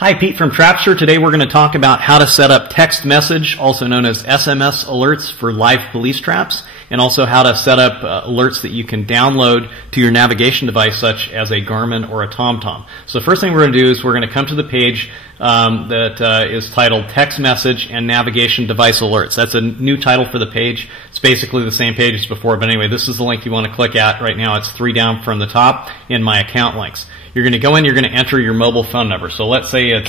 Hi, Pete from Trapster. Today we're going to talk about how to set up text message, also known as SMS alerts for live police traps, and also how to set up alerts that you can download to your navigation device such as a Garmin or a TomTom. So the first thing we're going to do is we're going to come to the page that is titled Text Message and Navigation Device Alerts. That's a new title for the page. It's basically the same page as before, but anyway, this is the link you want to click at. Right now it's 3 down from the top in My Account links. You're going to go in, you're going to enter your mobile phone number. So let's say it's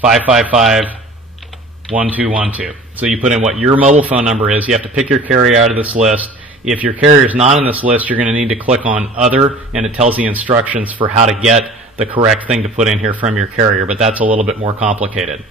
800-555-1212. So you put in what your mobile phone number is. You have to pick your carrier out of this list. If your carrier is not in this list, you're going to need to click on Other, and it tells you instructions for how to get the correct thing to put in here from your carrier, but that's a little bit more complicated.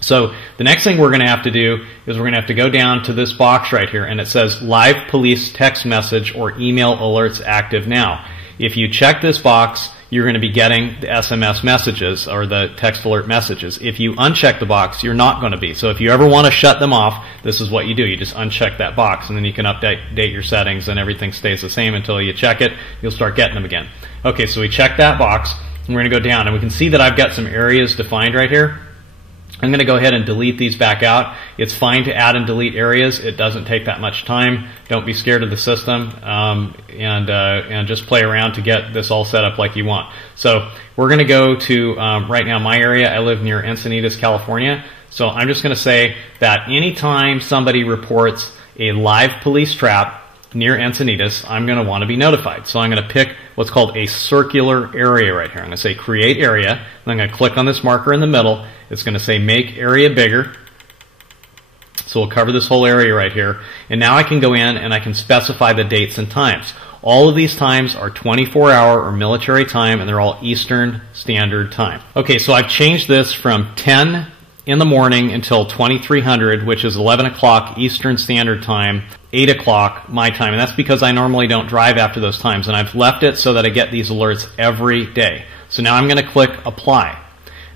So the next thing we're going to have to do is we're going to have to go down to this box right here, and it says Live Police Text Message or Email Alerts Active Now. If you check this box, you're going to be getting the SMS messages or the text alert messages. If you uncheck the box, you're not going to be. So if you ever want to shut them off, this is what you do. You just uncheck that box, and then you can update your settings, and everything stays the same until you check it. You'll start getting them again. Okay, so we check that box, and we're going to go down, and we can see that I've got some areas defined right here. I'm going to go ahead and delete these back out. It's fine to add and delete areas. It doesn't take that much time. Don't be scared of the system, and just play around to get this all set up like you want. So we're going to go to, right now, my area. I live near Encinitas, California. So I'm just going to say that anytime somebody reports a live police trap near Encinitas, I'm going to want to be notified. So I'm going to pick what's called a circular area right here. I'm going to say Create Area, and I'm going to click on this marker in the middle. It's going to say Make Area Bigger. So we'll cover this whole area right here. And now I can go in and I can specify the dates and times. All of these times are 24-hour or military time, and they're all Eastern Standard Time. Okay, so I've changed this from 10 in the morning until 2300, which is 11 o'clock Eastern Standard Time, 8 o'clock my time, and that's because I normally don't drive after those times, and I've left it so that I get these alerts every day. So now I'm going to click Apply.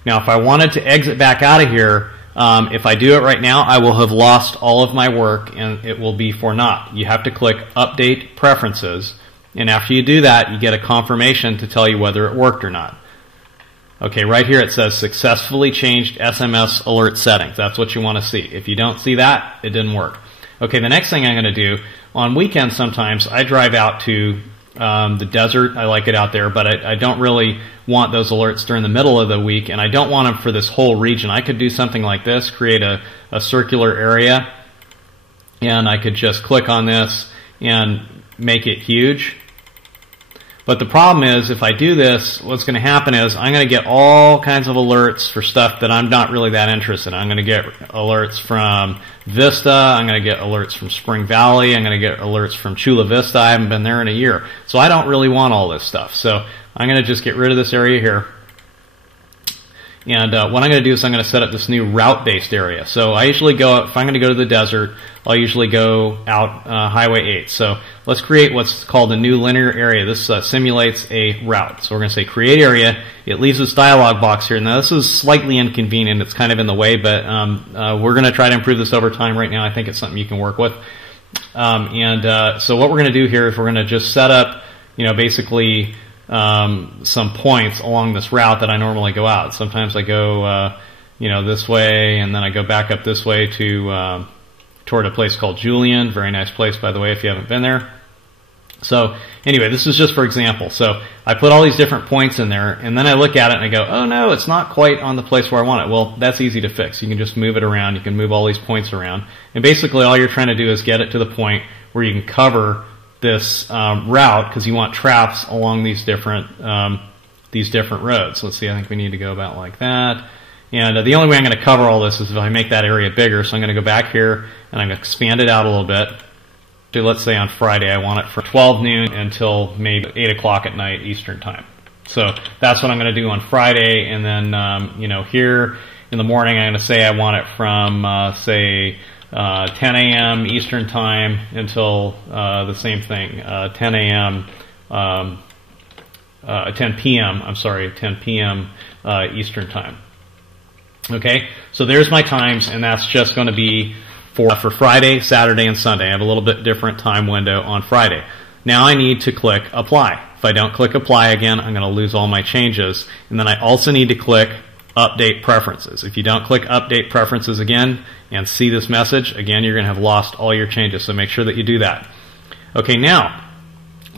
Now if I wanted to exit back out of here, if I do it right now, I will have lost all of my work, and it will be for naught. You have to click Update Preferences, and after you do that, you get a confirmation to tell you whether it worked or not. Okay, right here it says Successfully Changed SMS Alert Settings. That's what you want to see. If you don't see that, it didn't work. Okay, the next thing I'm going to do, on weekends sometimes I drive out to the desert. I like it out there, but I don't really want those alerts during the middle of the week, and I don't want them for this whole region. I could do something like this, create a circular area, and I could just click on this and make it huge. But the problem is, if I do this, what's going to happen is I'm going to get all kinds of alerts for stuff that I'm not really that interested in. I'm going to get alerts from Vista. I'm going to get alerts from Spring Valley. I'm going to get alerts from Chula Vista. I haven't been there in a year. So I don't really want all this stuff. So I'm going to just get rid of this area here. And what I'm going to do is I'm going to set up this new route-based area. So I usually go, if I'm going to go to the desert, I'll usually go out Highway 8. So let's create what's called a new linear area. This simulates a route. So we're going to say Create Area. It leaves this dialog box here. Now this is slightly inconvenient. It's kind of in the way, but we're going to try to improve this over time. Right now I think it's something you can work with. So what we're going to do here is we're going to just set up, basically some points along this route that I normally go out. Sometimes I go, this way, and then I go back up this way to toward a place called Julian. Very nice place, by the way, if you haven't been there. So anyway, this is just for example. So I put all these different points in there, and then I look at it and I go, oh no, it's not quite on the place where I want it. Well, that's easy to fix. You can just move it around. You can move all these points around, and basically all you're trying to do is get it to the point where you can cover this route, because you want traps along these different roads. Let's see, I think we need to go about like that. And the only way I'm going to cover all this is if I make that area bigger. So I'm going to go back here and I'm going to expand it out a little bit. So let's say on Friday I want it from 12 noon until maybe 8 o'clock at night Eastern Time. So that's what I'm going to do on Friday, and then here in the morning I'm going to say I want it from say 10 a.m. Eastern Time until the same thing, 10 a.m. 10 p.m. I'm sorry, 10 p.m. Eastern Time. Okay, so there's my times, and that's just going to be for Friday, Saturday, and Sunday. I have a little bit different time window on Friday. Now I need to click apply. If I don't click apply again, I'm going to lose all my changes. And then I also need to click update preferences. If you don't click update preferences again and see this message, again, you're going to have lost all your changes. So make sure that you do that. Okay, now,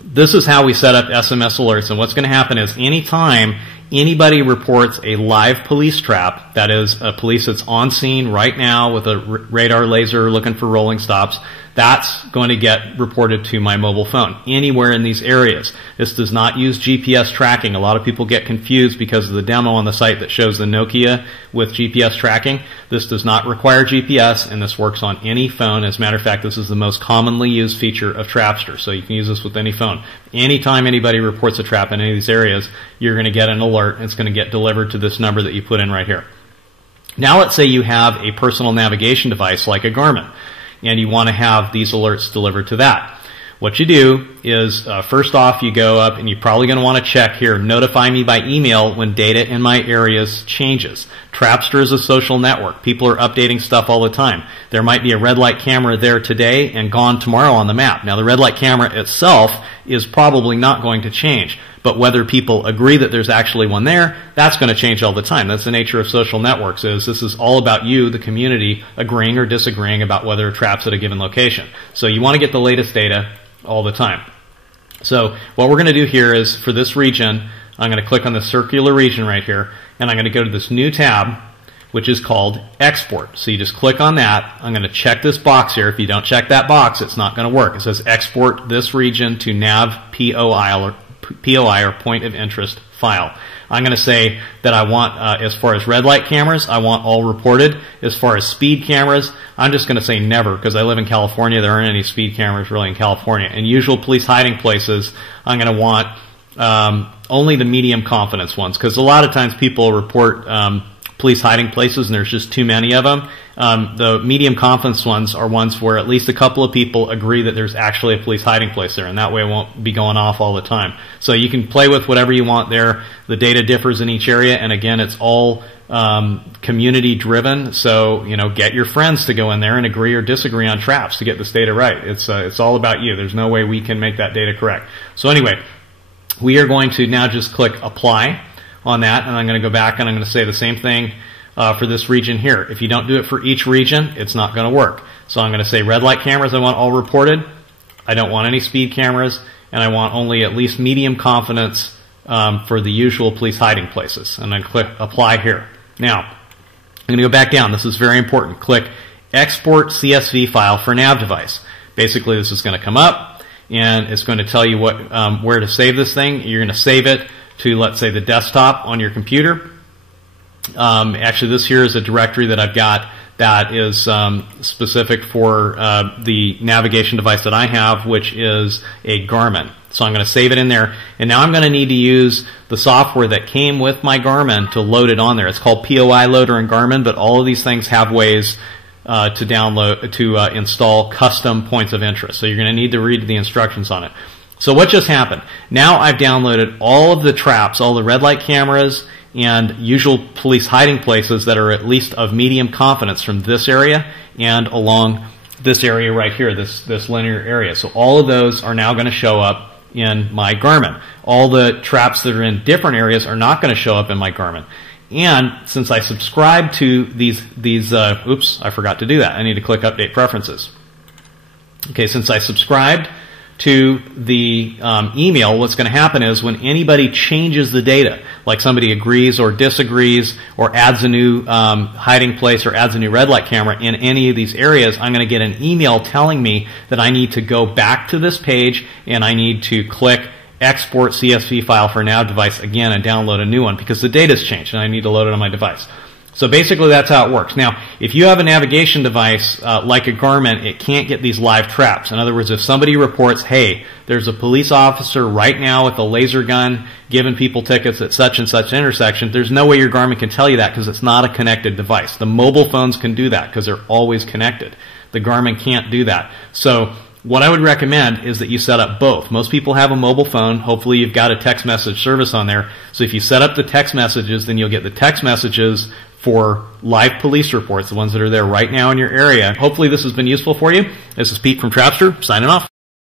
this is how we set up SMS alerts. And what's going to happen is anytime anybody reports a live police trap, that is a police that's on scene right now with a radar laser looking for rolling stops, that's going to get reported to my mobile phone anywhere in these areas. This does not use GPS tracking. A lot of people get confused because of the demo on the site that shows the Nokia with GPS tracking. This does not require GPS, and this works on any phone. As a matter of fact, this is the most commonly used feature of Trapster, so you can use this with any phone. Anytime anybody reports a trap in any of these areas, you're going to get an alert, and it's going to get delivered to this number that you put in right here. Now let's say you have a personal navigation device like a Garmin, and you want to have these alerts delivered to that. What you do is, first off, you go up and you're probably going to want to check here, notify me by email when data in my areas changes. Trapster is a social network. People are updating stuff all the time. There might be a red light camera there today and gone tomorrow on the map. Now, the red light camera itself is probably not going to change, but whether people agree that there's actually one there, that's going to change all the time. That's the nature of social networks. This is all about you, the community, agreeing or disagreeing about whether a trap's at a given location. So you want to get the latest data all the time. So what we're going to do here is, for this region, I'm going to click on the circular region right here, and I'm going to go to this new tab, which is called Export. So you just click on that. I'm going to check this box here. If you don't check that box, it's not going to work. It says export this region to nav POI, or point of interest file. I'm going to say that I want, as far as red light cameras, I want all reported. As far as speed cameras, I'm just going to say never, because I live in California. There aren't any speed cameras really in California. And usual police hiding places, I'm going to want only the medium confidence ones, because a lot of times people report police hiding places and there's just too many of them. The medium confidence ones are ones where at least a couple of people agree that there's actually a police hiding place there, and that way it won't be going off all the time. So you can play with whatever you want there. The data differs in each area, and again, it's all community driven. So, you know, get your friends to go in there and agree or disagree on traps to get this data right. It's all about you. There's no way we can make that data correct. So anyway, we are going to now just click apply on that, and I'm going to go back and I'm going to say the same thing for this region here. If you don't do it for each region, it's not going to work. So I'm going to say red light cameras, I want all reported. I don't want any speed cameras, and I want only at least medium confidence for the usual police hiding places. And then click apply here. Now, I'm going to go back down. This is very important. Click export CSV file for nav device. Basically, this is going to come up, and it's going to tell you what where to save this thing. You're going to save it to, let's say, the desktop on your computer. Actually, this here is a directory that I've got that is specific for the navigation device that I have, which is a Garmin. So I'm going to save it in there, and now I'm going to need to use the software that came with my Garmin to load it on there. It's called POI Loader in Garmin, but all of these things have ways to download, to install custom points of interest. So you're going to need to read the instructions on it. So what just happened? Now I've downloaded all of the traps, all the red light cameras, and usual police hiding places that are at least of medium confidence from this area and along this area right here, this linear area. So all of those are now going to show up in my Garmin. All the traps that are in different areas are not going to show up in my Garmin. And since I subscribe to these oops, I forgot to do that. I need to click Update Preferences. Okay, since I subscribed to the email, what's going to happen is when anybody changes the data, like somebody agrees or disagrees or adds a new hiding place or adds a new red light camera in any of these areas, I'm going to get an email telling me that I need to go back to this page and I need to click export CSV file for a nav device again and download a new one because the data's changed and I need to load it on my device. So basically that's how it works. Now, if you have a navigation device like a Garmin, it can't get these live traps. In other words, if somebody reports, hey, there's a police officer right now with a laser gun giving people tickets at such and such intersection, there's no way your Garmin can tell you that because it's not a connected device. The mobile phones can do that because they're always connected. The Garmin can't do that. So what I would recommend is that you set up both. Most people have a mobile phone. Hopefully you've got a text message service on there. So if you set up the text messages, then you'll get the text messages for live police reports, the ones that are there right now in your area. Hopefully this has been useful for you. This is Pete from Trapster, signing off.